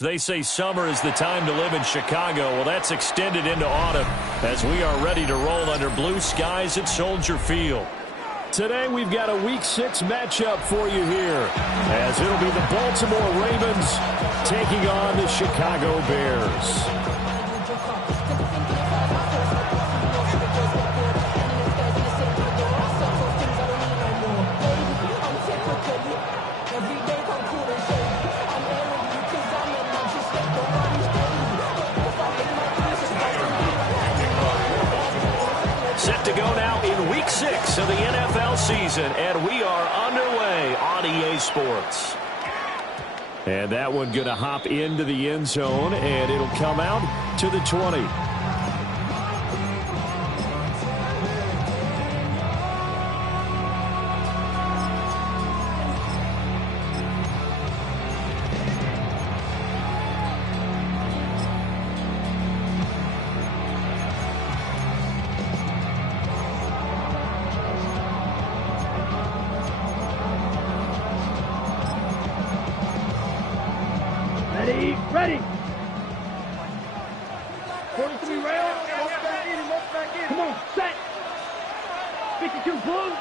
They say summer is the time to live in Chicago. Well, that's extended into autumn as we are ready to roll under blue skies at Soldier Field. Today we've got a Week 6 matchup for you here as it'll be the Baltimore Ravens taking on the Chicago Bears. Set to go now in Week 6 of the NFL season, and we are underway on EA Sports. And that one going to hop into the end zone, and it'll come out to the 20. Ready. 43 rail. Walk back in. Come on, set. 52 blue.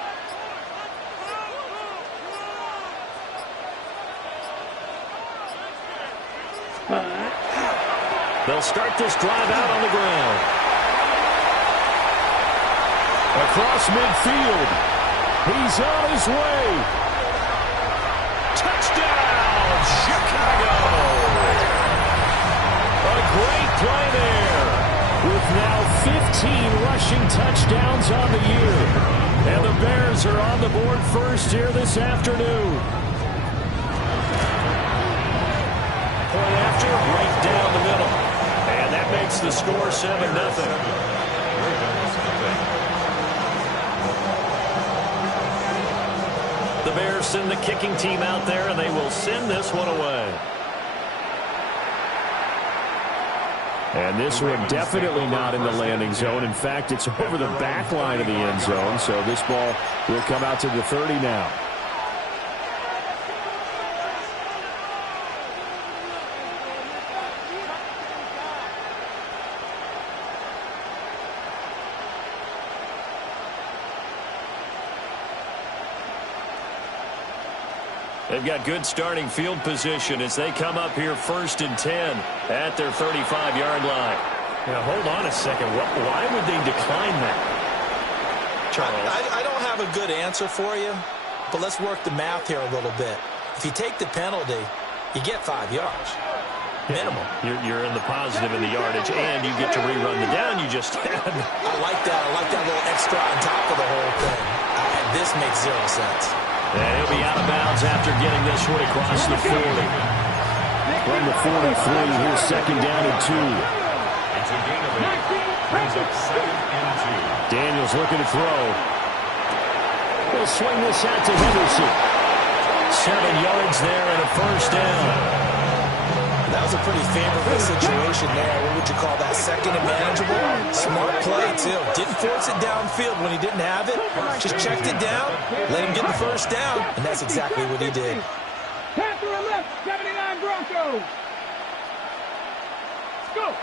They'll start this drive out on the ground. Across midfield. He's on his way. Touchdown, Chicago. A great play there with now 15 rushing touchdowns on the year. And the Bears are on the board first here this afternoon. Point after, right down the middle. And that makes the score 7-0. The Bears send the kicking team out there, and they will send this one away. And this one definitely not in the landing zone. In fact, it's over the back line of the end zone, so this ball will come out to the 30 now. They've got good starting field position as they come up here 1st and 10 at their 35-yard line. Now, hold on a second. Why would they decline that? Charles? I don't have a good answer for you, but let's work the math here a little bit. If you take the penalty, you get 5 yards. Minimum. You're in the positive in the yardage, and you get to rerun the down you just had. I like that. I like that little extra on top of the whole thing. This makes 0 sense. And he'll be out of bounds after getting this one across the 40. From the 43, here's 2nd down and 2. It's a gain of 8. Brings up 2nd and 2. Daniels looking to throw. He'll swing this out to Henderson. 7 yards there and a first down. That was a pretty favorable situation there. What would you call that? Second and manageable? Smart play, too. Didn't force it downfield when he didn't have it. Just checked it down, let him get the first down, and that's exactly what he did. Pass to the left, 79 Broncos. Go.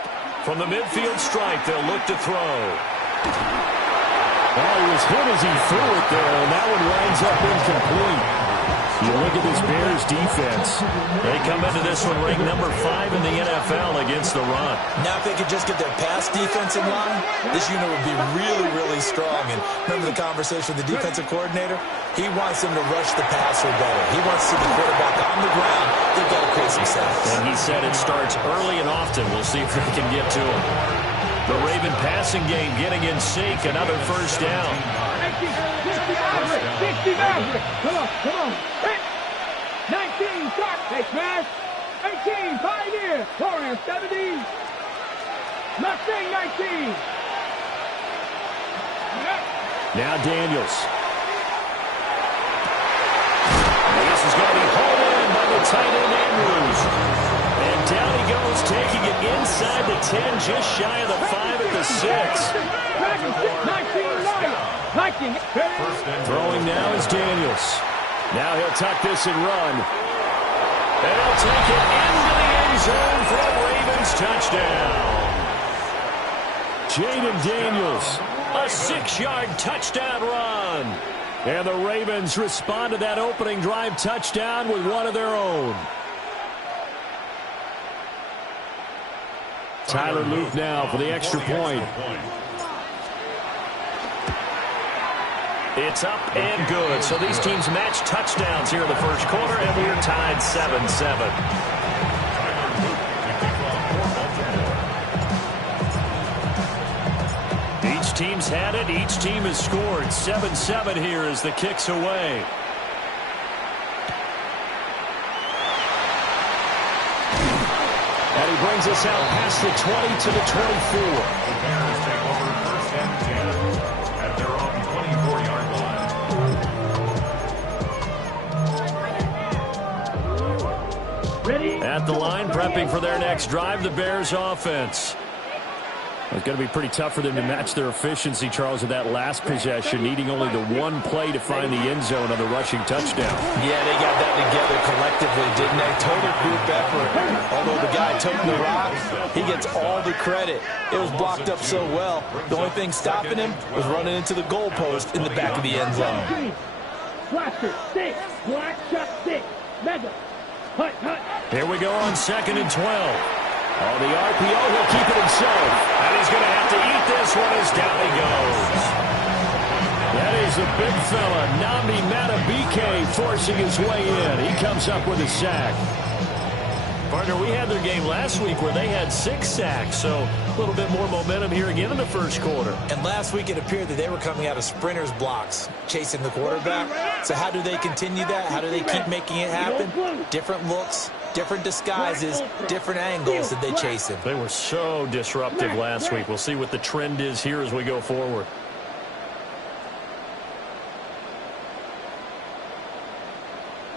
From the midfield stripe, they'll look to throw. Well, he was hit as he threw it there, and that one winds up incomplete. You look at this Bears defense. They come into this one ranked number 5 in the NFL against the run. Now if they could just get their pass defense in line, this unit would be really, really strong. And remember the conversation with the defensive coordinator? He wants them to rush the passer better. He wants to see the quarterback on the ground. They've got to create some sacks. And he said it starts early and often. We'll see if they can get to him. The Raven passing game getting in sync. Another first down. 60 Maverick. Come on. 19, start. Hey, smash. 18, Pioneer. Florian, 70. Mustang, 19. Now Daniels. And this is going to be hauled in by the tight end Andrews. And down he goes, taking it inside the 10, just shy of the 5 at the 6. 19. Throwing now is Daniels. Now he'll tuck this and run. And he'll take it into the end zone for a Ravens touchdown. Jaden Daniels, a 6-yard touchdown run. And the Ravens respond to that opening drive touchdown with one of their own. Tyler Luke now for the extra point. It's up and good. So these teams match touchdowns here in the first quarter, and we're tied 7-7. Each team's had it. Each team has scored. 7-7 here as the kick's away. And he brings us out past the 20 to the 24. The Bears take over first and 10 at their own 24-yard line. Ready? At the line, prepping for their next drive, the Bears offense. It's going to be pretty tough for them to match their efficiency, Charles, of that last possession, needing only the one play to find the end zone on the rushing touchdown. Yeah, they got that together collectively, didn't they? Total group effort. Although the guy took the rock, he gets all the credit. It was blocked up so well. The only thing stopping him was running into the goalpost in the back of the end zone. Blaster, 6. Black shot, 6. Mega. Hut. Here we go on 2nd and 12. On the RPO, he'll keep it himself. And he's going to have to eat this one as down he goes. That is the big fella, Nnamdi Madubuike, forcing his way in. He comes up with a sack. Partner, we had their game last week where they had 6 sacks, so a little bit more momentum here again in the first quarter. And last week it appeared that they were coming out of sprinters blocks, chasing the quarterback. So how do they continue that? How do they keep making it happen? Different looks, different disguises, different angles that they chase him. They were so disruptive last week. We'll see what the trend is here as we go forward.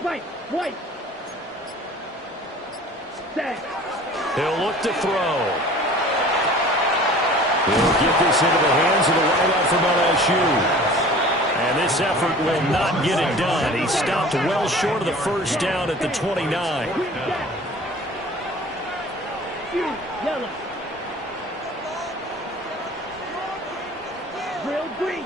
White. Sack. He'll look to throw. He'll get this into the hands of the wideout from LSU. And this effort will not get it done. He stopped well short of the first down at the 29. Yellow. Real green.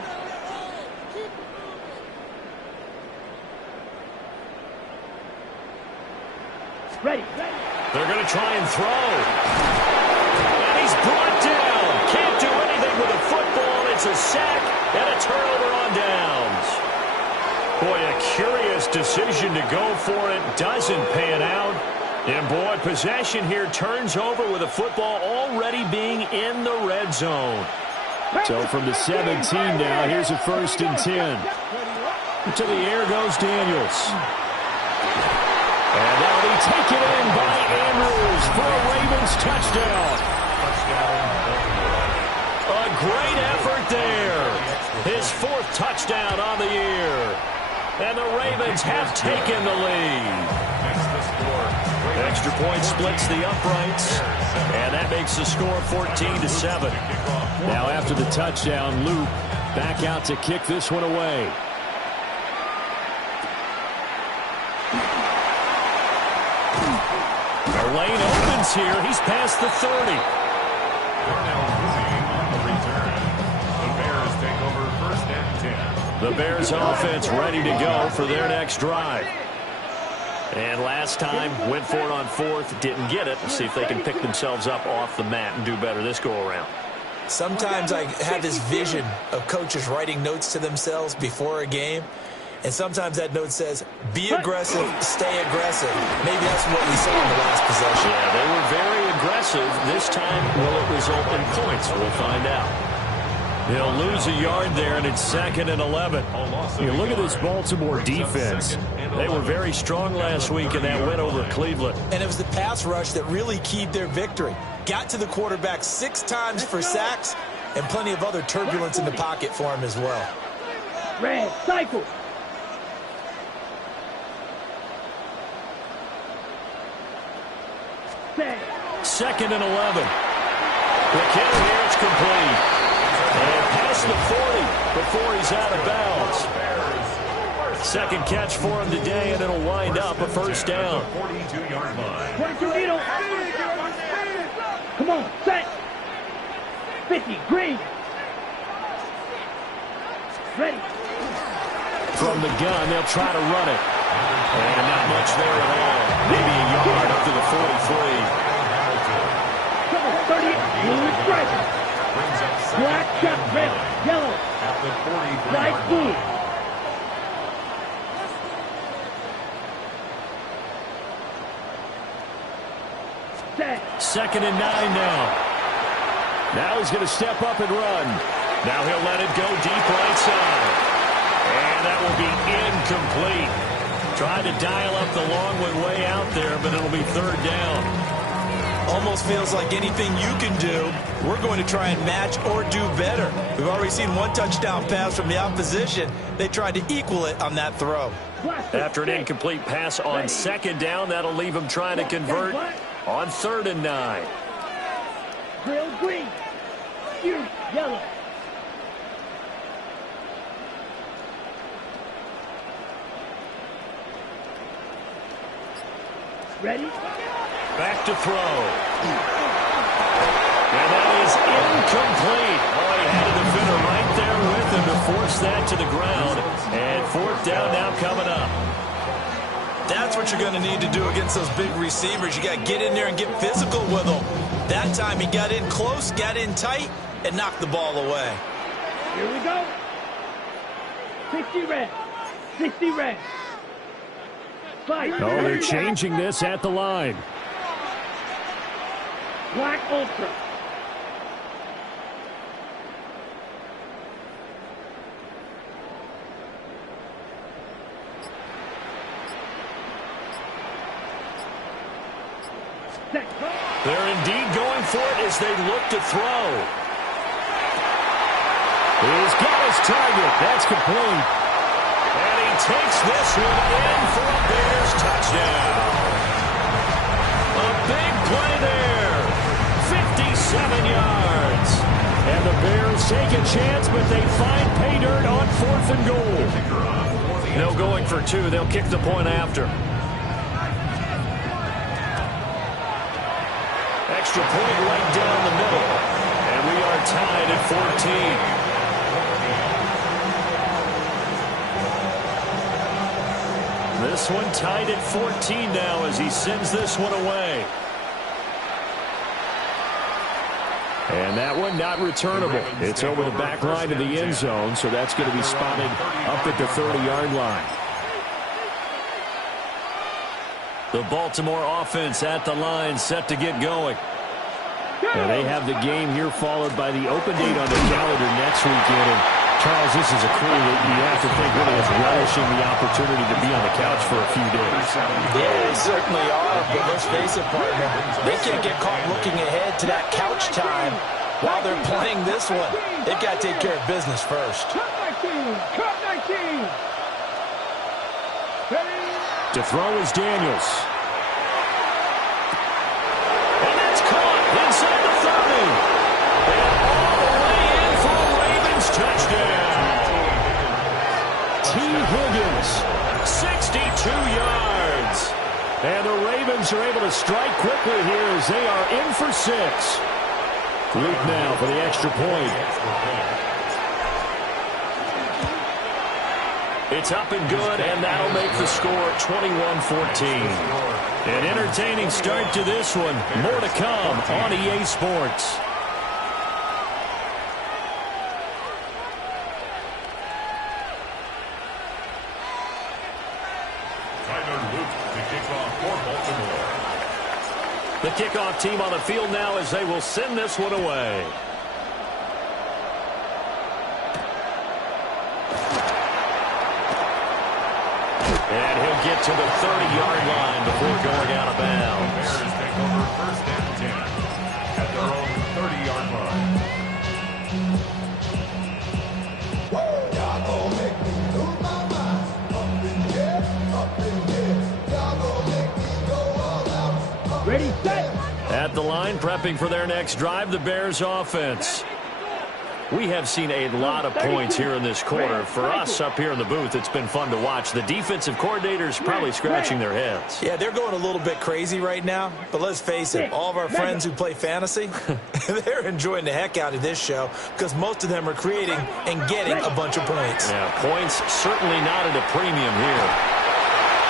Ready. They're going to try and throw. And he's brought down. Can't do anything with the football. It's a sack and a turnover on downs. Boy, a curious decision to go for it. Doesn't pan out. And boy, possession here turns over with the football already being in the red zone. So from the 17 now, here's a 1st and 10. To the air goes Daniels. And that'll be taken in by Andrews for a Ravens touchdown. A great effort there. His 4th touchdown on the year. And the Ravens have taken the lead. Extra point splits the uprights, and that makes the score 14-7. Now after the touchdown, Luke back out to kick this one away. The lane opens here. He's past the 30. The Bears offense ready to go for their next drive. And last time, went for it on fourth, didn't get it. Let's see if they can pick themselves up off the mat and do better this go-around. Sometimes I have this vision of coaches writing notes to themselves before a game. And sometimes that note says, be aggressive, stay aggressive. Maybe that's what we saw in the last possession. Yeah, they were very aggressive. This time, will it result in points? We'll find out. He'll lose a yard there, and it's 2nd and 11. You look at this Baltimore defense. They were very strong last week in that win over Cleveland. And it was the pass rush that really keyed their victory. Got to the quarterback 6 times for sacks, and plenty of other turbulence in the pocket for him as well. Red, cycle. Set. 2nd and 11. The kick here, it's complete. And past the 40 before he's out of bounds. Second catch for him today, and it'll wind up a first down. 42-yard line. 22 needle. Come on, set. 50, green. Ready. From the gun, they'll try to run it. And not much there at all. Maybe a yard up to the 43. Come on, 30, blue stripe. Black, shot, red, yellow. At the 43. Light blue. Set. 2nd and 9 now. Now he's going to step up and run. Now he'll let it go deep right side. And that will be incomplete. Tried to dial up the long one way out there, but it'll be 3rd down. Almost feels like anything you can do, we're going to try and match or do better. We've already seen one touchdown pass from the opposition. They tried to equal it on that throw. After an incomplete pass on 2nd down, that'll leave him trying to convert on 3rd and 9. Grill, green. Fury, yellow. Ready? Back to throw. And that is incomplete. Oh, he had a defender right there with him to force that to the ground. And 4th down now coming up. That's what you're going to need to do against those big receivers. You got to get in there and get physical with them. That time he got in close, got in tight, and knocked the ball away. Here we go. 60 red. 60 red. Fight. Oh, they're changing this at the line. Black Ultra. They're indeed going for it as they look to throw. He's got his target. That's complete. And he takes this one in for a Bears touchdown. A big play there. 57 yards. And the Bears take a chance, but they find pay dirt on 4th and goal. No going for 2. They'll kick the point after. Extra point right down the middle. And we are tied at 14. This one tied at 14 now as he sends this one away. And that one not returnable. It's over the back line of the end zone, so that's going to be spotted up at the 30-yard line. The Baltimore offense at the line, set to get going. And they have the game here followed by the open date on the calendar next weekend. And Charles, this is a crew that you have to think really is relishing the opportunity to be on the couch for a few days. Yeah, they certainly are, but let's face it, partner, they can't get caught looking ahead to that couch time while they're playing this one. They've got to take care of business first. Cut 19! Cut 19! To throw is Daniels. And that's caught inside the 30. And all the way in for a Ravens touchdown. T. Higgins, 62 yards. And the Ravens are able to strike quickly here as they are in for 6. Luke now for the extra point. It's up and good, and that'll make the score 21-14. An entertaining start to this one. More to come on EA Sports. The kickoff team on the field now as they will send this one away. And he'll get to the 30-yard line before going out of bounds. Bears take over 1st and 10 at their own 30-yard line. Y'all gonna make me lose my mind. Up in here, up in here. Y'all gonna make me go all out. Ready, set. At the line, prepping for their next drive, the Bears offense. We have seen a lot of points here in this quarter. For us up here in the booth, it's been fun to watch. The defensive coordinators probably scratching their heads. Yeah, they're going a little bit crazy right now. But let's face it, all of our friends who play fantasy, they're enjoying the heck out of this show because most of them are creating and getting a bunch of points. Yeah, points certainly not at a premium here.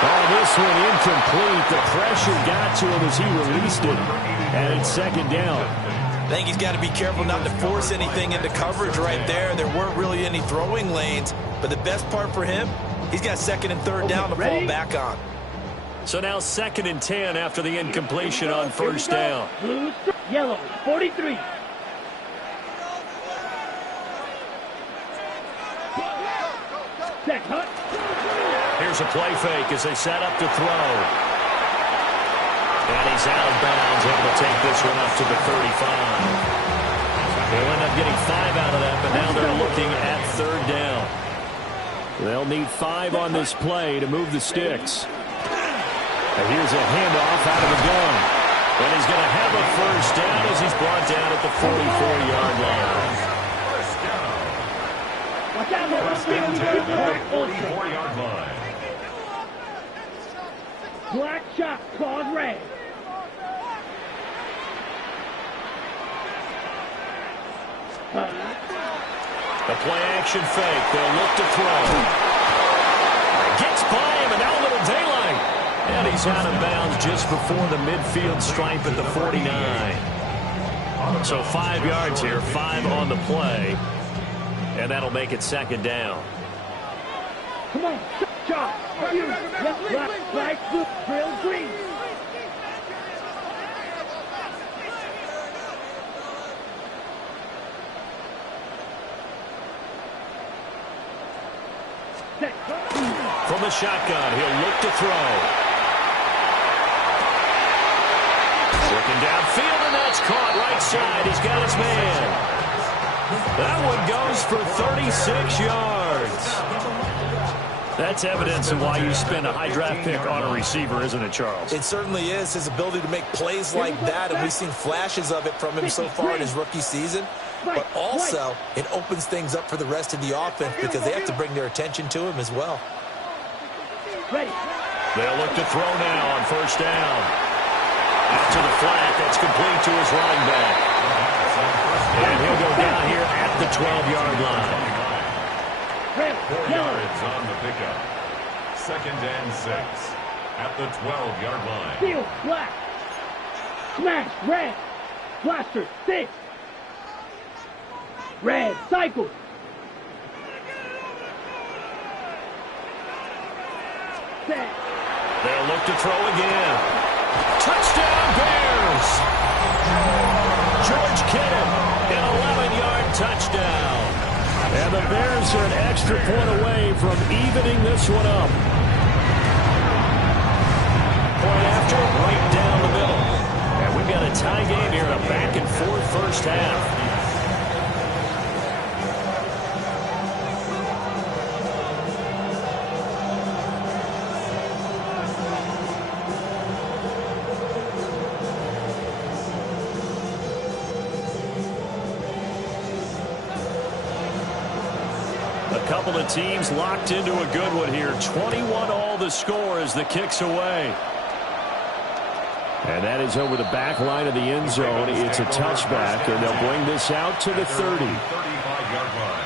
Oh, this one incomplete. The pressure got to him as he released it. And it's 2nd down. I think he's got to be careful not to force anything into coverage right there. There weren't really any throwing lanes. But the best part for him, he's got 2nd and 3rd down to fall back on. So now 2nd and 10 after the incompletion on 1st down. Blue, yellow, 43. Set, hut. Here's a play fake as they set up to throw. And he's out of bounds, able to take this one up to the 35. They'll end up getting 5 out of that, but now they're looking at 3rd down. They'll need 5 on this play to move the sticks. And here's a handoff out of the gun. And he's going to have a 1st down as he's brought down at the 44-yard line. Watch out, First and 10 at the 44-yard line. Black shot, claws red. The play-action fake. They'll look to throw. Gets by him, and now a little daylight. And he's out of bounds just before the midfield stripe at the 49. So 5 yards here, 5 on the play. And that'll make it 2nd down. Come on, shot, you, left, black, black, blue, drill, green. From the shotgun, he'll look to throw. Looking downfield, and that's caught right side. He's got his man. That one goes for 36 yards. That's evidence of why you spend a high draft pick on a receiver, isn't it, Charles? It certainly is. His ability to make plays like that, and we've seen flashes of it from him so far in his rookie season. But also, it opens things up for the rest of the offense because they have to bring their attention to him as well. They'll look to throw now on 1st down. Out to the flat. That's complete to his running back. And he'll go down here at the 12-yard line. 4 yards on the pickup. 2nd and 6 at the 12-yard line. Steel, black. Smash, red. Blaster, 6. Red, cycle. Set. They'll look to throw again. Touchdown, Bears! George Kittle, an 11-yard touchdown. And the Bears are an extra point away from evening this one up. Point after, right down the middle. And we've got a tie game here in a back-and-forth 1st half. A couple of teams locked into a good one here. 21-all the score as the kick's away. And that is over the back line of the end zone. It's a touchback, and they'll bring this out to the 30. 35-yard line.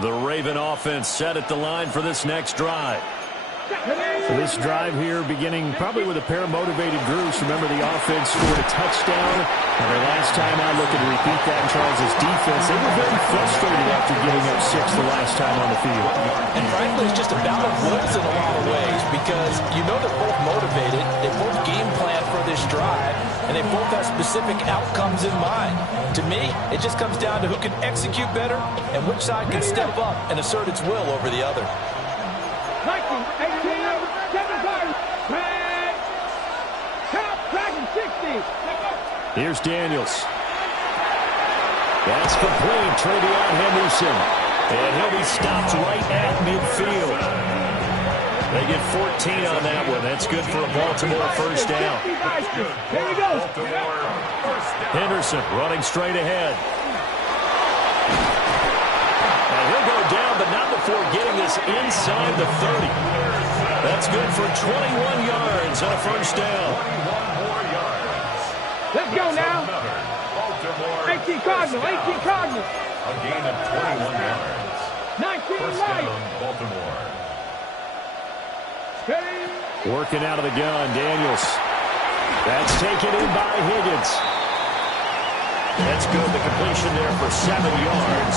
The Raven offense set at the line for this next drive. So this drive here beginning probably with a pair of motivated groups. Remember, the offense scored a touchdown. And the last time I looked at repeat that in Charles' defense, they were very frustrated after giving up 6 the last time on the field. And frankly, it's just a battle of wills in a lot of ways because you know they're both motivated. They both game plan for this drive, and they both have specific outcomes in mind. To me, it just comes down to who can execute better and which side can step up and assert its will over the other. 19, 18, 75, track 60. Here's Daniels. That's complete. Travion Henderson. And he'll be stopped right at midfield. They get 14 on that one. That's good for a Baltimore first down. Here we go. Henderson running straight ahead. And he'll go down, but not before getting this inside the 30. That's good for 21 yards and a first down. 21 more yards. Let's go now. 18 Cardinal, 18 Cardinal. A gain of 21 yards. 19 First right. down, Baltimore. Steady. Working out of the gun, Daniels. That's taken in by Higgins. That's good. The completion there for 7 yards.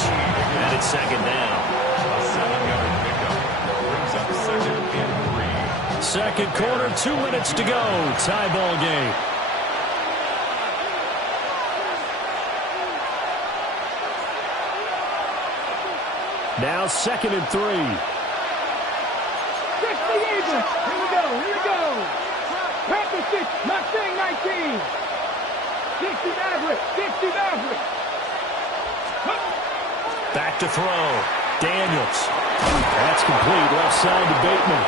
And it's second down. A 7-yard pickup. Brings up second and 3. Second quarter, 2 minutes to go. Tie ball game. Now second and 3. 60 even. Here we go, here we go. Panther 6, Mustang 19. 60 Maverick, 60 Maverick. Back to throw. Daniels. That's complete. Left side to Bateman.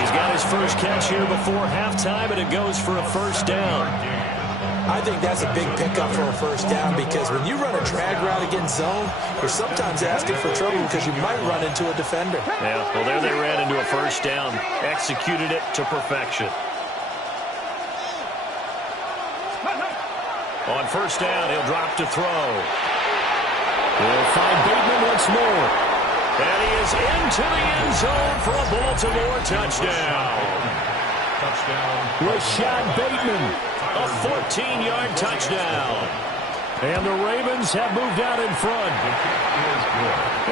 He's got his first catch here before halftime, and it goes for a first down. I think that's a big pickup for a first down because when you run a drag route against zone, you're sometimes asking for trouble because you might run into a defender. Yeah, well, there they ran into a first down. Executed it to perfection. On first down, he'll drop to throw. He'll find Bateman once more. And he is into the end zone for a Baltimore touchdown. Rashad Bateman, a 14-yard touchdown. And the Ravens have moved out in front.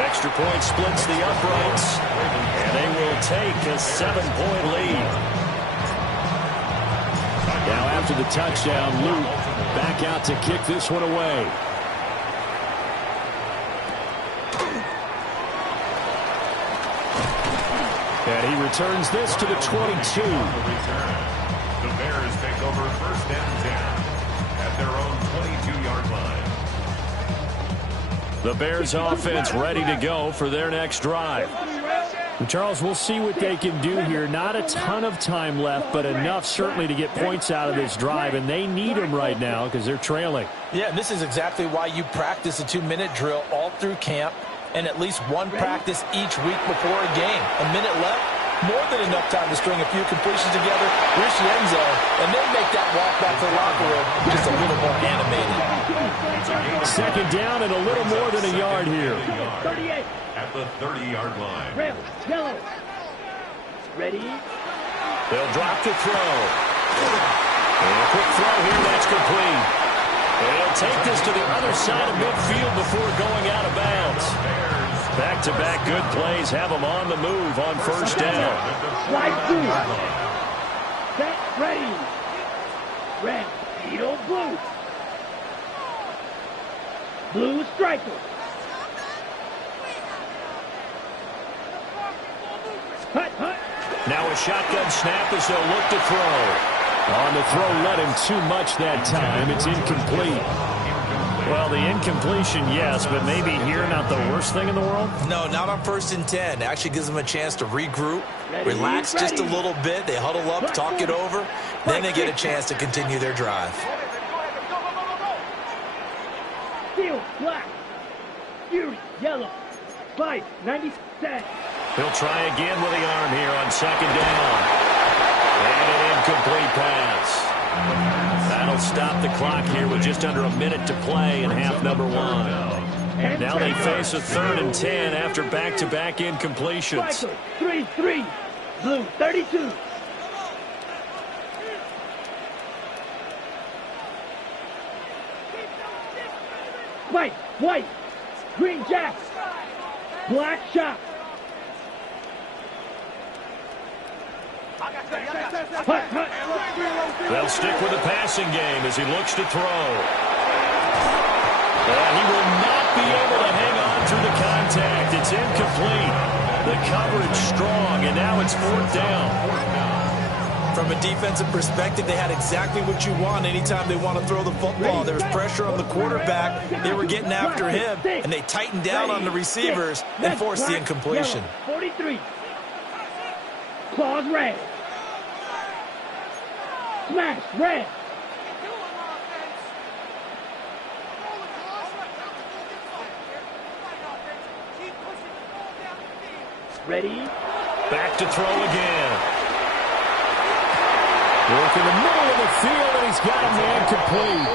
Extra point splits the uprights, and they will take a 7-point lead. Now after the touchdown, Luke back out to kick this one away. And he returns this to the 22. The Bears take over first and 10 at their own 22-yard line. The Bears offense ready to go for their next drive. Charles, we'll see what they can do here. Not a ton of time left, but enough certainly to get points out of this drive, and they need them right now because they're trailing. Yeah, and this is exactly why you practice a 2-minute drill all through camp and at least one practice each week before a game. A minute left, more than enough time to string a few completions together, reach the end zone, and then make that walk back to the locker room just a little more animated. Second down and a little more than a yard here. 38. At the 30-yard line. Red, yellow. Ready? They'll drop to throw. And a quick throw here, that's complete. And he'll take this to the other side of midfield before going out of bounds. Back-to-back good plays have them on the move on first down. Slide two. Set, ready. Red, Edo, blue. Blue striker. Hut, hut. Now a shotgun snap as they'll look to throw. On the throw, let him too much that time. It's incomplete. Well, the incompletion, yes, but maybe here not the worst thing in the world? No, not on 1st and 10. Actually gives them a chance to regroup, relax just a little bit. They huddle up, talk it over. Then they get a chance to continue their drive. Steel, black. Fury, yellow. Fight, 90 cents. He'll try again with the arm here on 2nd down. And an incomplete pass. That'll stop the clock here with just under a minute to play in half number 1. Now they face a 3rd and 10 after back-to-back incompletions. 3-3. Blue, 32. White, white. Green jack. Black shot. They'll stick with the passing game as he looks to throw. And he will not be able to hang on through the contact. It's incomplete. The coverage strong, and now it's 4th down. From a defensive perspective, they had exactly what you want anytime they want to throw the football. There was pressure on the quarterback. They were getting after him, and they tightened down on the receivers and forced the incompletion. 43. Claws red. Smash red. Ready? Back to throw again. Work in the middle of the field, and he's got a man complete.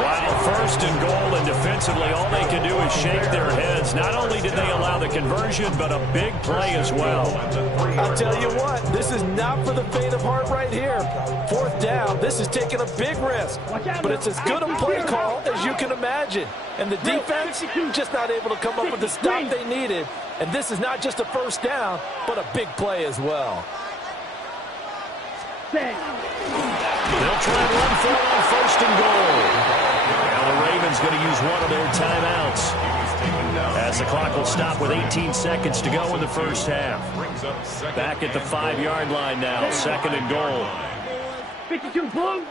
Wow, 1st and goal, and defensively, all they can do is shake their heads. Not only did they allow the conversion, but a big play as well. I'll tell you what, this is not for the faint of heart right here. 4th down, this is taking a big risk. But it's as good a play call as you can imagine. And the defense just not able to come up with the stop they needed. And this is not just a 1st down, but a big play as well. They'll try and run for it on 1st and goal. Now the Ravens going to use one of their timeouts, as the clock will stop with 18 seconds to go in the 1st half. Back at the 5-yard line now, 2nd and goal. 52 blue.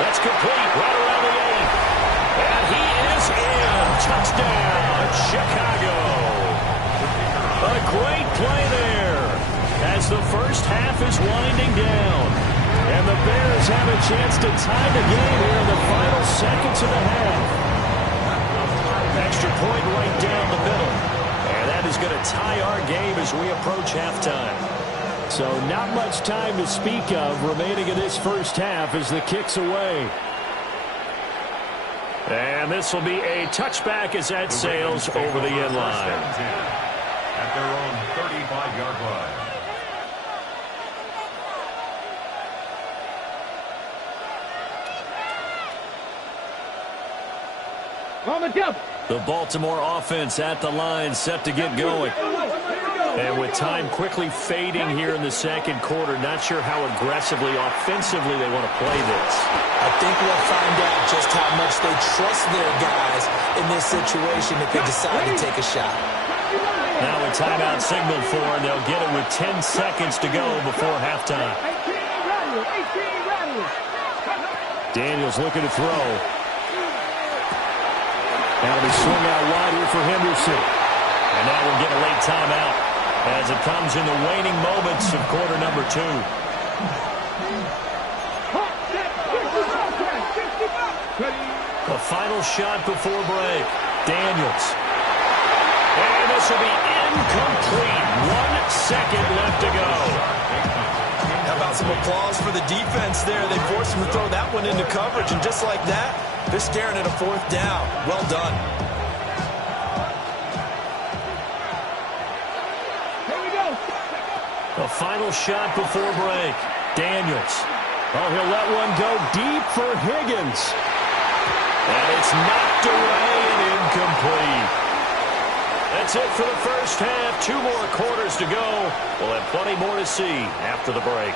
That's complete, right around the 8. And he is in. Touchdown, Chicago. A great play there as the 1st half is winding down. And the Bears have a chance to tie the game here in the final seconds of the half. Extra point right down the middle. And that is going to tie our game as we approach halftime. So not much time to speak of remaining in this 1st half as the kick's away. And this will be a touchback as that sails over the end line. At their own 35-yard line. On the double. The Baltimore offense at the line, set to get going. And with time quickly fading here in the 2nd quarter, not sure how aggressively, offensively they want to play this. I think we'll find out just how much they trust their guys in this situation if they decide to take a shot. Now a timeout signaled for, and they'll get it with 10 seconds to go before halftime. Daniels looking to throw. That'll be swung out wide here for Henderson. And now we'll get a late timeout as it comes in the waning moments of quarter number 2. The final shot before break. Daniels. And this will be incomplete. 1 second left to go. How about some applause for the defense there? They forced him to throw that one into coverage, and just like that, they're staring at a 4th down. Well done. The final shot before break. Daniels. Oh, he'll let one go deep for Higgins. And it's knocked away and incomplete. That's it for the 1st half. 2 more quarters to go. We'll have plenty more to see after the break.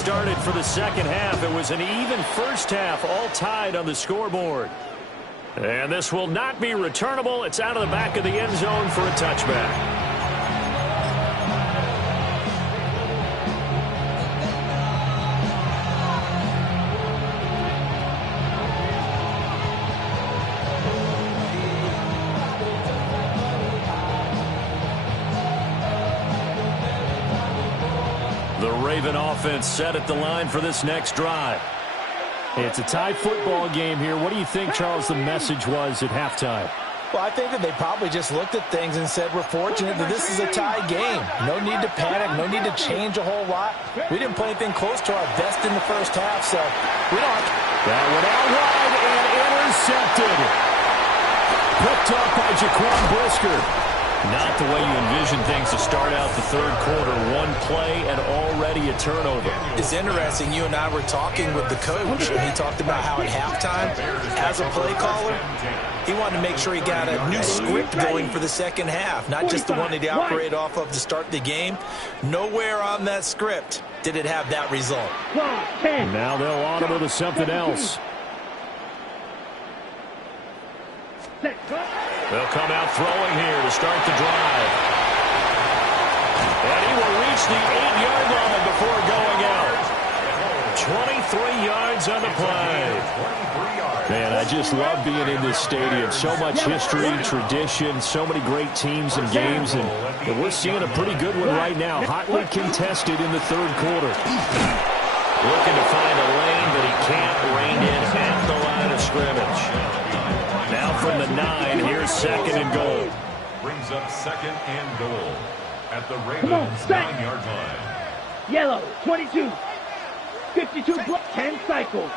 started for the second half. It was an even first half, all tied on the scoreboard. And this will not be returnable. It's out of the back of the end zone for a touchback. The Raven offense set at the line for this next drive. It's a tie football game here. What do you think, Charles, the message was at halftime? Well, I think that they probably just looked at things and said, we're fortunate that this is a tie game. No need to panic. No need to change a whole lot. We didn't play anything close to our best in the first half, so we don't. That went out wide and intercepted. Picked up by Jaquan Brisker. Not the way you envision things to start out the third quarter. One play and already a turnover. It's interesting. You and I were talking with the coach, and he talked about how at halftime, as a play caller, he wanted to make sure he got a new script going for the second half, not just the one that he operated off of to start the game. Nowhere on that script did it have that result. Now they'll audible to something else. They'll come out throwing here to start the drive. And he will reach the 8-yard line before going out. 23 yards on the play. Man, I just love being in this stadium. So much history, tradition, so many great teams and games. And we're seeing a pretty good one right now. Hotly contested in the third quarter. Looking to find a lane, but he can't rein in at the line of scrimmage. Now from the 9, here's second and goal. Brings up second and goal at the Ravens 9-yard line. Yellow, 22. 52 plus 10 cycles.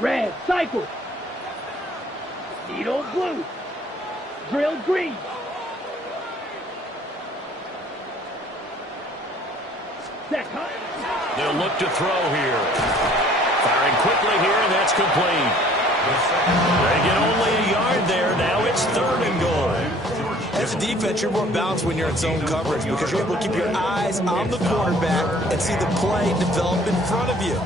Red, cycle. Needle blue. Drill green. Second. They'll look to throw here. Firing quickly here, and that's complete. They get only a yard there. Now it's third and goal. As a defense, you're more balanced when you're in zone coverage because you're able to keep your eyes on the quarterback and see the play develop in front of you.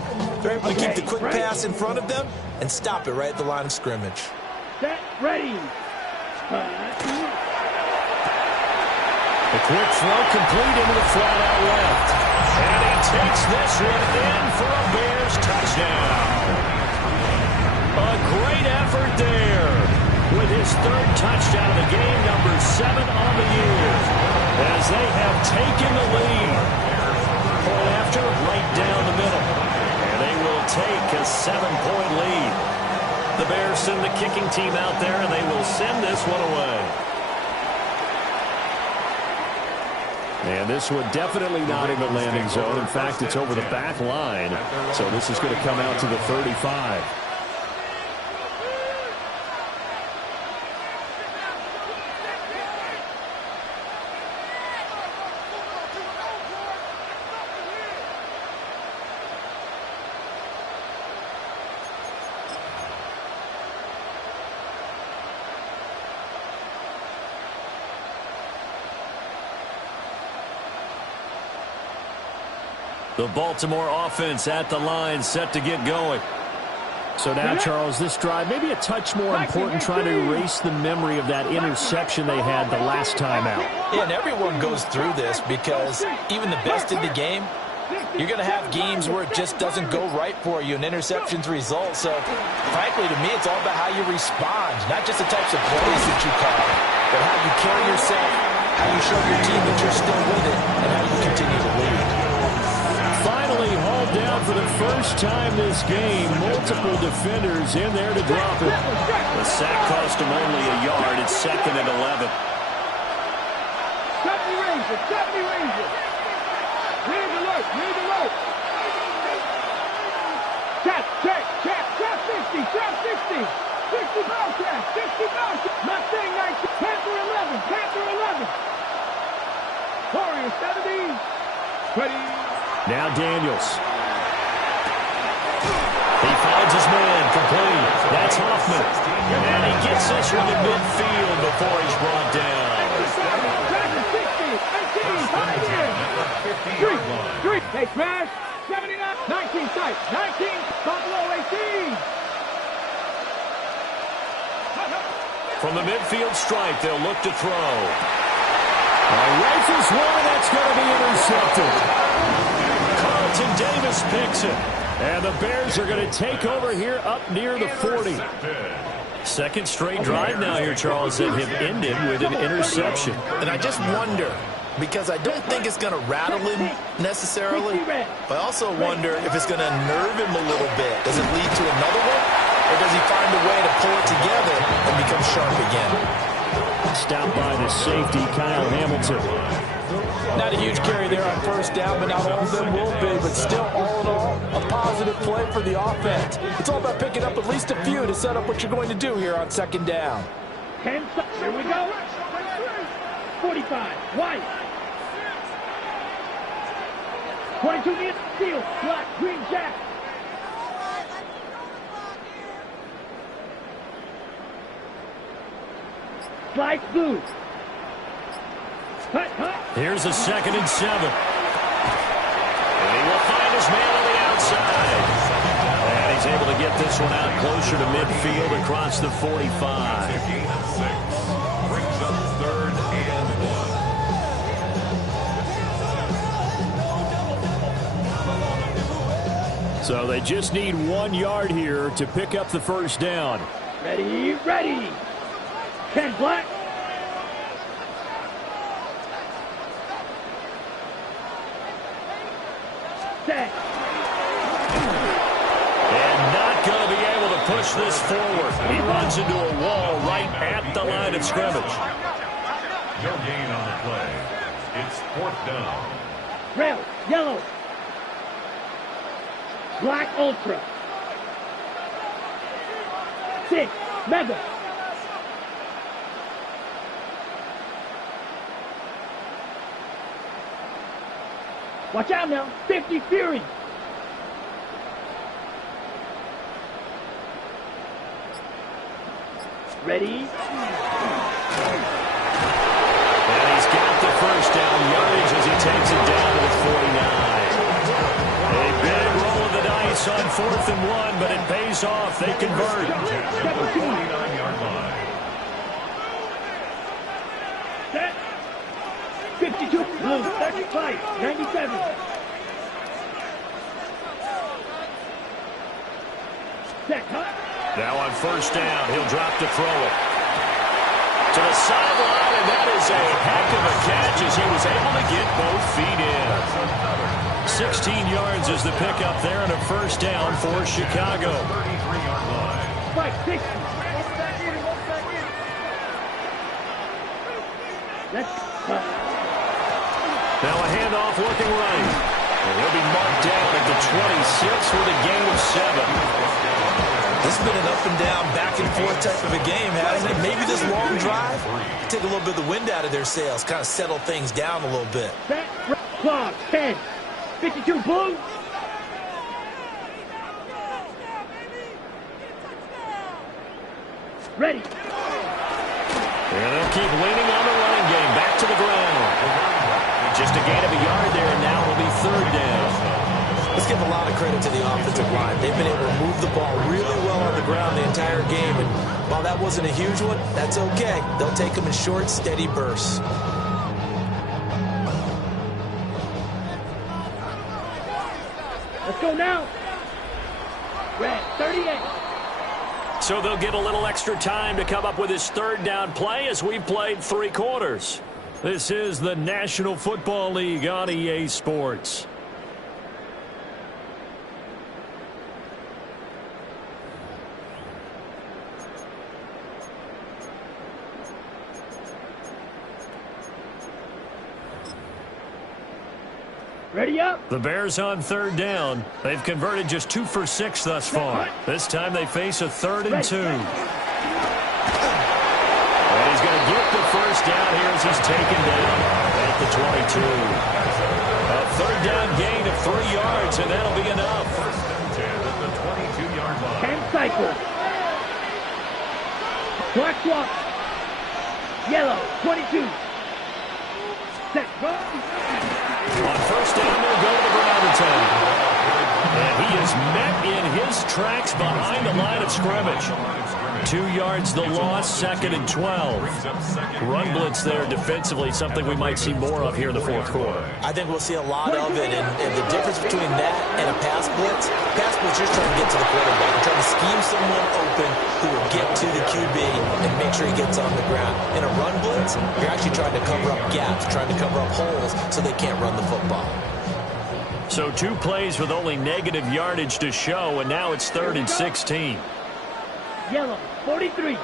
They're able to keep the quick pass in front of them and stop it right at the line of scrimmage. Set, ready. The quick throw complete into the flat out left. And he takes this one in for a Bears touchdown. A great effort there with his third touchdown of the game, number 7 on the year, as they have taken the lead. Point after, right down the middle. And they will take a 7-point lead. The Bears send the kicking team out there, and they will send this one away. And this one definitely not in the landing zone. In fact, it's over the back line. So this is going to come out to the 35. The Baltimore offense at the line, set to get going. So now, Charles, this drive maybe a touch more important, trying to erase the memory of that interception they had the last time out. Yeah, and everyone goes through this because even the best in the game, you're going to have games where it just doesn't go right for you and interceptions result. So, frankly, to me, it's all about how you respond, not just the types of plays that you call, but how you carry yourself, how you show your team that you're still with it, and how you continue to lead. Finally hauled down for the first time this game. Multiple defenders in there to drop it. The sack cost him only a yard. It's second and 11. 70 Rangers, 70 Rangers. Read alert, read alert. Check, check, check, check 50, check 60. 60 Bobcats, 60 Bobcats. Mustang 19, Panther 11, Panther 11. Warriors 70. Ready. Now Daniels. He finds his man, complete. That's Hoffman. And he gets this one to midfield before he's brought down. Hey, smash. 79. 19 sight. 19. Buffalo 18. From the midfield stripe, they'll look to throw. Rifles one, and that's going to be intercepted. Carlton Davis picks it. And the Bears are going to take over here up near the 40. Second straight drive now here, Charles, that have ended with an interception. And I just wonder, because I don't think it's going to rattle him necessarily, but I also wonder if it's going to nerve him a little bit. Does it lead to another one, or does he find a way to pull it together and become sharp again? Stopped by the safety, Kyle Hamilton. Not a huge carry there on first down, but not all of them will be. But still, all in all, a positive play for the offense. It's all about picking up at least a few to set up what you're going to do here on second down. 10. Here we go. 45. White. 22 near field. Black. Green jack. Slice blue. Hut, hut. Here's a 2nd and 7. And he will find his man on the outside. And he's able to get this one out closer to midfield across the 45. Brings up 3rd and 1. So they just need 1 yard here to pick up the first down. Ready, ready. 10 black. Set. And not going to be able to push this forward. He runs into a wall right at the line of scrimmage. No gain on the play. It's 4th down. Red, yellow. Black ultra. 6 mega. Watch out now. 50 Fury. Ready? And he's got the first down yardage as he takes it down to the 49. A big roll of the dice on 4th and 1, but it pays off. They convert. 29-yard line. Set. 52 blue. 35. 97. Set. Huh? Now on first down, he'll drop to throw it. To the sideline, and that is a heck of a catch as he was able to get both feet in. 16 yards is the pickup there and a first down for Chicago. 33-yard line. Spike 60. Let's Now a handoff working right. And he'll be marked down at the 26 with a gain of 7. This has been an up and down, back and forth type of a game, hasn't it? Maybe this long drive take a little bit of the wind out of their sails, kind of settle things down a little bit. set. Clock 10. 52 blue. Ready. And they'll keep leaning on the running game. Back to the ground. Just a gain of a yard there, and now it'll be 3rd down. Let's give a lot of credit to the offensive line. They've been able to move the ball really well on the ground the entire game. And while that wasn't a huge one, that's okay. They'll take them in short, steady bursts. Let's go now. Red 38. So they'll get a little extra time to come up with his 3rd down play as we've played 3 quarters. This is the National Football League on EA Sports. Ready up. The Bears on 3rd down. They've converted just 2 for 6 thus far. This time they face a 3rd and 2. And he's going to get the first down here as he's taken down at the 22. A 3rd down gain of 3 yards, and that'll be enough. 1st and 10 at the 22-yard line. 10 cycle. Black swap. Yellow 22. Set. Go. On first down, they'll go to the ground and attempt. And he is met in his tracks behind the line of scrimmage. 2 yards the loss, 2nd and 12. Run blitz there defensively, something we might see more of here in the fourth quarter. I think we'll see a lot of it, and the difference between that and a pass blitz is just trying to get to the quarterback. You're trying to scheme someone open who will get to the QB and make sure he gets on the ground. In a run blitz, you're actually trying to cover up gaps, trying to cover up holes so they can't run the football. So 2 plays with only negative yardage to show, and now it's 3rd and 16. Yellow, 43.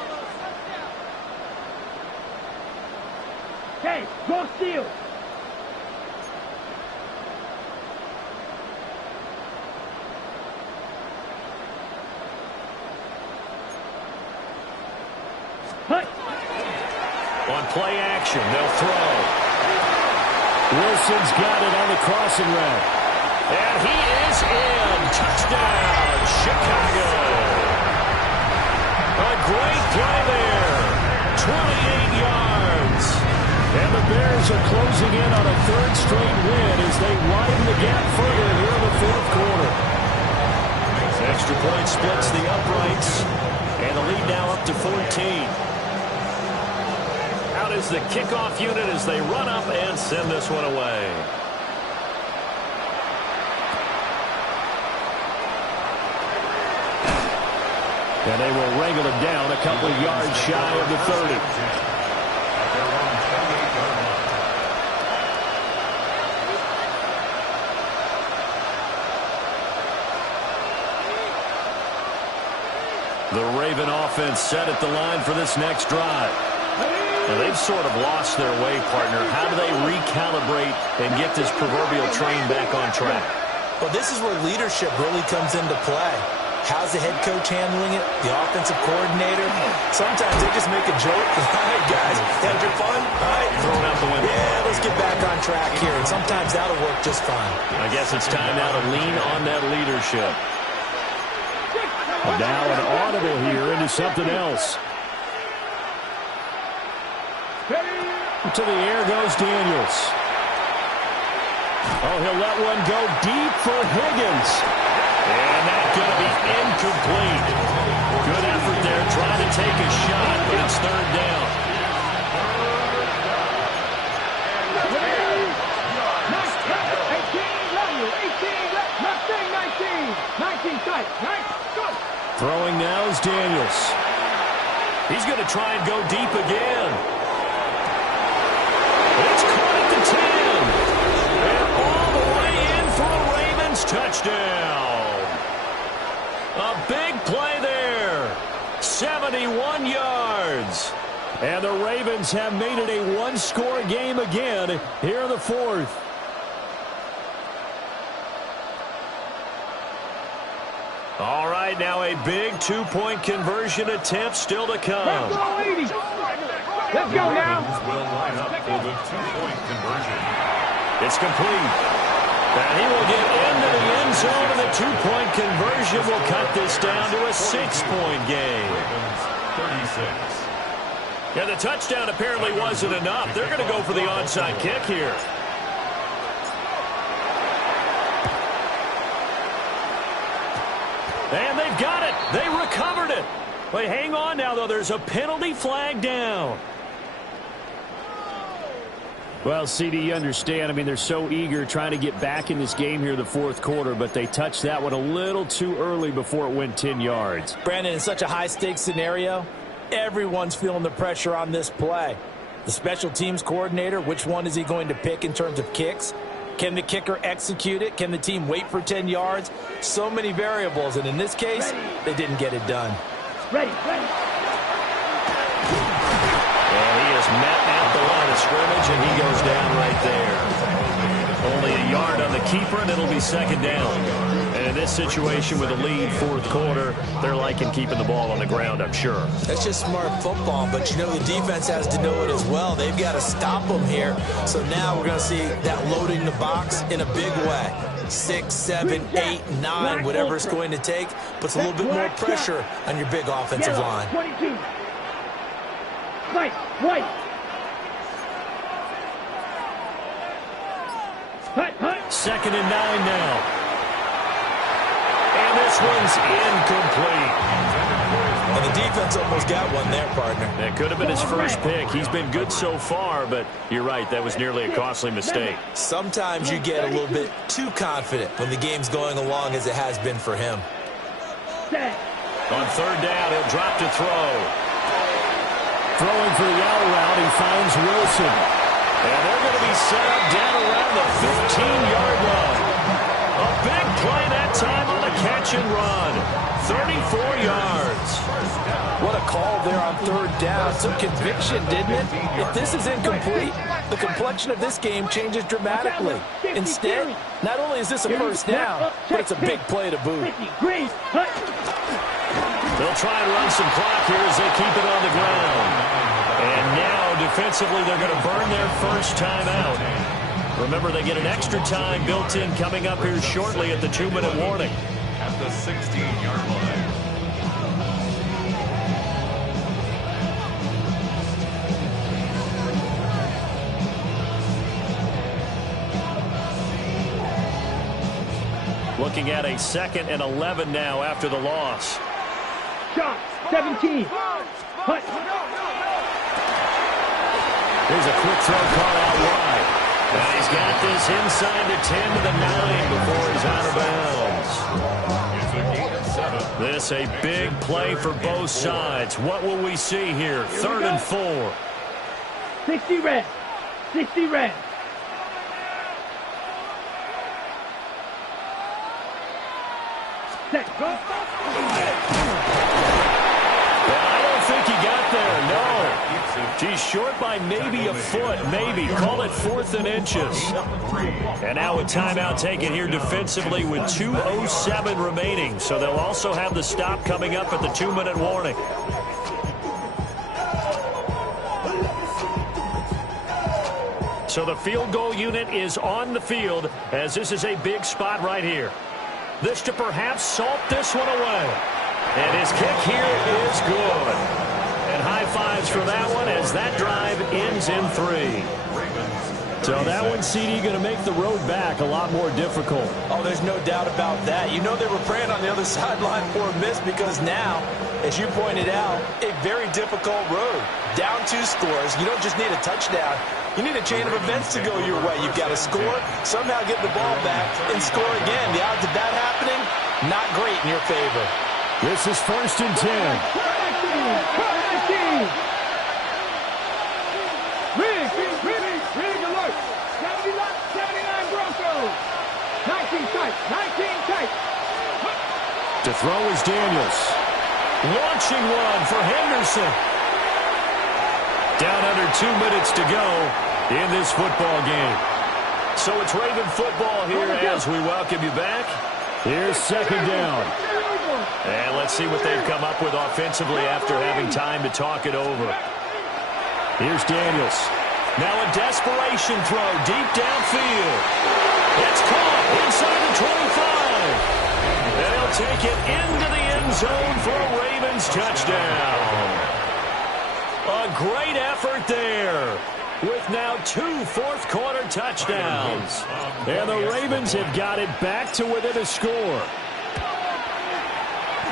Okay, go steal. Hut. On play action, they'll throw. Wilson's got it on the crossing route. And he is in. Touchdown, Chicago. A great play there. 28 yards. And the Bears are closing in on a 3rd straight win as they widen the gap further here in the 4th quarter. Extra point splits the uprights. And the lead now up to 14. Out is the kickoff unit as they run up and send this one away. And they will wrangle him down a couple of yards shy of the 30. The Raven offense set at the line for this next drive. Now they've sort of lost their way, partner. How do they recalibrate and get this proverbial train back on track? Well, this is where leadership really comes into play. How's the head coach handling it? The offensive coordinator? Sometimes they just make a joke. All right, guys, had your fun? All right. Throw it out the window. Yeah, let's get back on track here. And sometimes that'll work just fine. I guess it's time now to lean on that leadership. Now an audible here into something else. To the air goes Daniels. Oh, he'll let one go deep for Higgins. And that's going to be incomplete. Good effort there, trying to take a shot, but it's 3rd down. Throwing now is Daniels. He's going to try and go deep again. It's caught at the 10. And all the way in for a Ravens touchdown. A big play there. 71 yards. And the Ravens have made it a one-score game again here in the 4th. All right, now a big 2-point conversion attempt still to come. Let's go now. Will line up for the 2-point conversion. It's complete. And he will get into the end zone, and the 2-point conversion will cut this down to a 6-point game. Ravens 36. And the touchdown apparently wasn't enough. They're going to go for the onside kick here. And they've got it. They recovered it. But hang on now, though. There's a penalty flag down. Well, CD, you understand. I mean, they're so eager trying to get back in this game here in the 4th quarter, but they touched that one a little too early before it went 10 yards. Brandon, in such a high-stakes scenario, everyone's feeling the pressure on this play. The special teams coordinator, which one is he going to pick in terms of kicks? Can the kicker execute it? Can the team wait for 10 yards? So many variables, and in this case, they didn't get it done. Ready. And he is met at the line of scrimmage, and he goes down right there. Only a yard on the keeper, and it'll be 2nd down. And in this situation with a lead 4th quarter, they're liking keeping the ball on the ground, I'm sure. That's just smart football, but you know the defense has to know it as well. They've got to stop them here. So now we're going to see that loading the box in a big way. 6, 7, 8, 9, whatever it's going to take, puts a little bit more pressure on your big offensive line. 22. White. 2nd and 9 now. And this one's incomplete. And the defense almost got one there, partner. That could have been his first pick. He's been good so far, but you're right, that was nearly a costly mistake. Sometimes you get a little bit too confident when the game's going along as it has been for him. On 3rd down, he'll drop to throw. Throwing for the out route, he finds Wilson. And they're going to be set up down around the 15-yard line. A big play that time on the catch and run. 34 yards. What a call there on 3rd down. Some conviction, didn't it? If this is incomplete, the complexion of this game changes dramatically. Instead, not only is this a first down, but it's a big play to boot. They'll try and run some clock here as they keep it on the ground. And now, defensively, they're going to burn their first time out. Remember, they get an extra time built in coming up here shortly at the 2-minute warning. At the 16-yard line. Looking at a 2nd and 11 now after the loss. Shot, 17. Hut. Here's a quick throw caught out wide. And he's got this inside the 10 to the 9 before he's out of bounds. It's a gain of 7. This a big play for both sides. What will we see here? 3rd and 4. 60 red. 60 red. Set. Go. I don't think he got there, no. He's short by maybe a foot, maybe. Call it 4th and inches. And now a timeout taken here defensively with 2:07 remaining. So they'll also have the stop coming up at the 2-minute warning. So the field goal unit is on the field as this is a big spot right here. This to perhaps salt this one away. And his kick here is good. And high fives for that one as that drive ends in 3. So that one, CD, going to make the road back a lot more difficult. Oh, there's no doubt about that. You know they were praying on the other sideline for a miss because now, as you pointed out, a very difficult road. Down 2 scores. You don't just need a touchdown. You need a chain of events to go your way. You've got to score, somehow get the ball back, and score again. The odds of that happening, not great in your favor. This is 1st and 10. Rig alert. 79 Broncos. 19 tight. 19 tight. To throw is Daniels. Launching one for Henderson. Down under 2 minutes to go in this football game. So it's Raven football here as we welcome you back. Here's 2nd down. And let's see what they've come up with offensively after having time to talk it over. Here's Daniels. Now a desperation throw deep downfield. It's caught inside the 25. And he'll take it into the end zone for a Ravens touchdown. A great effort there with now 2 fourth-quarter touchdowns. And the Ravens have got it back to within a score.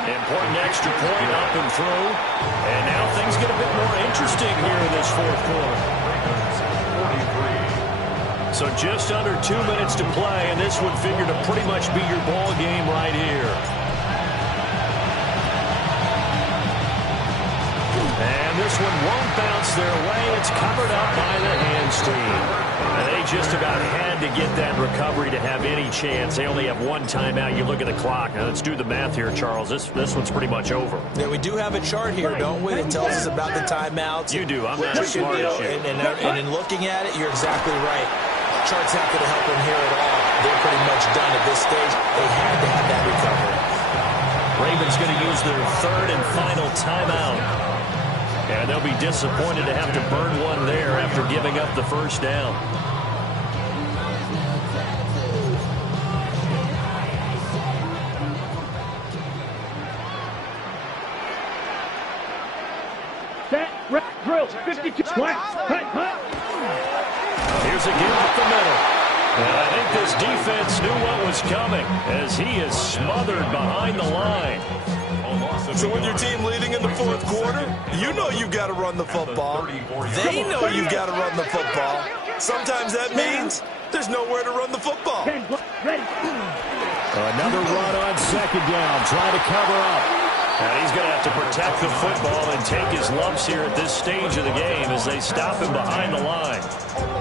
Important extra point up and through. And now things get a bit more interesting here in this 4th quarter. So just under 2 minutes to play, and this would figure to pretty much be your ball game right here. And this one won't bounce their way. It's covered up by the hands team. And they just about had to get that recovery to have any chance. They only have 1 timeout. You look at the clock. Now, let's do the math here, Charles. This one's pretty much over. Yeah, we do have a chart here, don't we? It tells us about the timeouts. You do. I'm not as smart as you. And in looking at it, you're exactly right. Chart's not going to help them here at all. They're pretty much done at this stage. They had to have that recovery. Ravens going to use their 3rd and final timeout. And they'll be disappointed to have to burn one there after giving up the first down. Set. Drill. 52. Here's Here's a give up the middle. And I think this defense knew what was coming as he is smothered behind the line. So when your team leading in the fourth quarter, you know you've got to run the football. They know you've got to run the football. Sometimes that means there's nowhere to run the football. Another run on second down, trying to cover up. And he's going to have to protect the football and take his lumps here at this stage of the game as they stop him behind the line.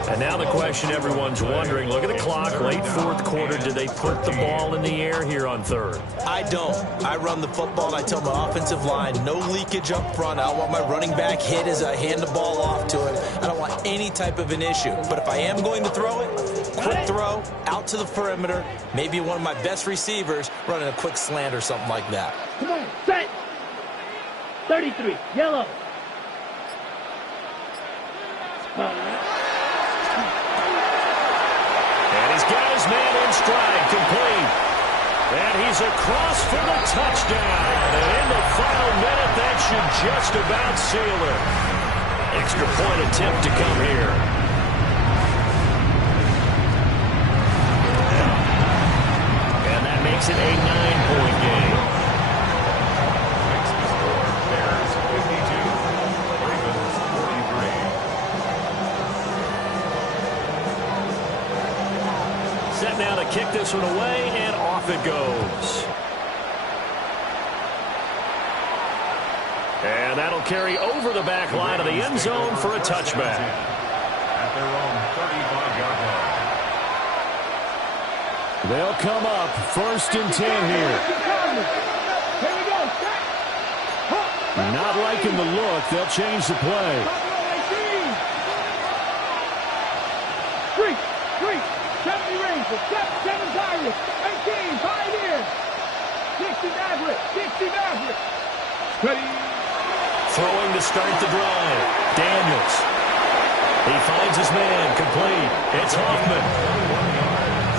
And now the question everyone's wondering, look at the clock, late fourth quarter, do they put the ball in the air here on third? I don't. I run the football, and I tell my offensive line, no leakage up front. I don't want my running back hit as I hand the ball off to him. I don't want any type of an issue. But if I am going to throw it, quick throw, out to the perimeter, maybe one of my best receivers running a quick slant or something like that. Come on, set. 33, yellow. And he's got his man in stride, complete. And he's across for the touchdown. And in the final minute, that should just about seal it. Extra point attempt to come here. And that makes it a 9-point game. Bears 52, Ravens 43. Set now to kick this one away, and off it goes. And that'll carry over the back line of the end zone for a touchback. At their own 35-yard line. They'll come up first and 10 here. Here we go. Not liking the look. They'll change the play. 3, 70 Rangers, 7 Pirates, 18 Pioneers, 60 Mavericks, ready. Throwing to start the drive. Daniels. He finds his man, complete. It's Hoffman.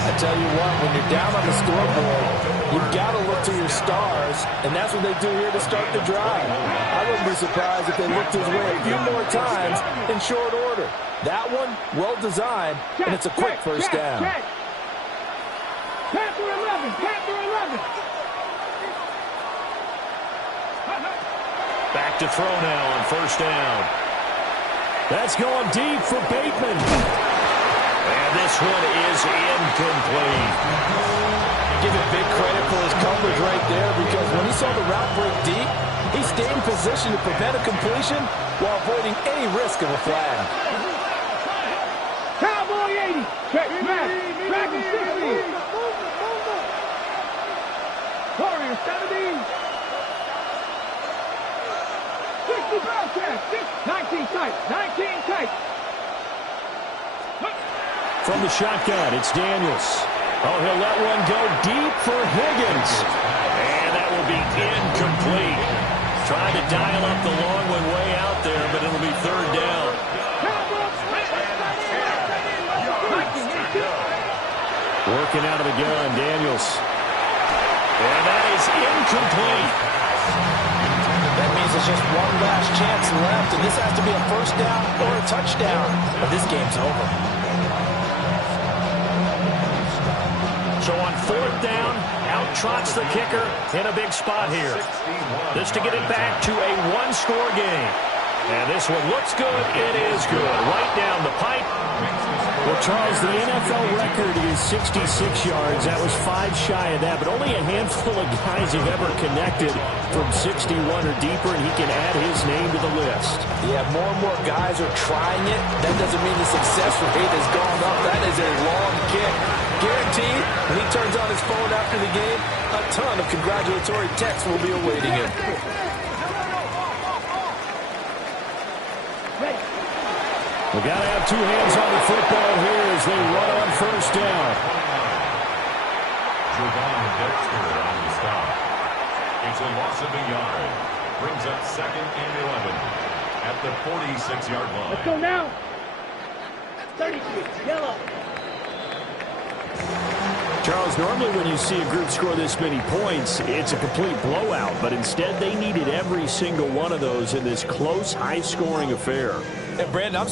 I tell you what, when you're down on the scoreboard, you've got to look to your stars, and that's what they do here to start the drive. I wouldn't be surprised if they looked his way a few more times in short order. That one, well designed, and it's a quick first down. Panther 11, Panther 11. Back to throw now on first down. That's going deep for Bateman. And this one is incomplete. Give him big credit for his coverage right there, because when he saw the route break deep, he stayed in position to prevent a completion while avoiding any risk of a flag. Cowboy 80, check back, Dragon 60. Warrior 70. 60 Bobcat, 19 tight, 19 tight. From the shotgun, it's Daniels. Oh, he'll let one go deep for Higgins. And that will be incomplete. Trying to dial up the long one way out there, but it'll be third down. Working out of the gun, Daniels. And that is incomplete. That means it's just one last chance left, and this has to be a first down or a touchdown, or this game's over. So on fourth down, out trots the kicker in a big spot here. This to get it back to a one-score game. And this one looks good. It is good. Right down the pipe. Well, Charles, the NFL record is 66 yards. That was 5 shy of that, but only a handful of guys have ever connected from 61 or deeper, and he can add his name to the list. Yeah, more and more guys are trying it. That doesn't mean the success rate has gone up. That is a long kick. Guaranteed, when he turns on his phone after the game, a ton of congratulatory texts will be awaiting him. We got to have two hands on the football here as they run on first down. Javon Dexter on the stop. It's a loss of a yard. Brings up second and 11 at the 46-yard line. Let's go now. 33, yellow. Charles, normally when you see a group score this many points, it's a complete blowout, but instead they needed every single one of those in this close, high-scoring affair. And Brandon,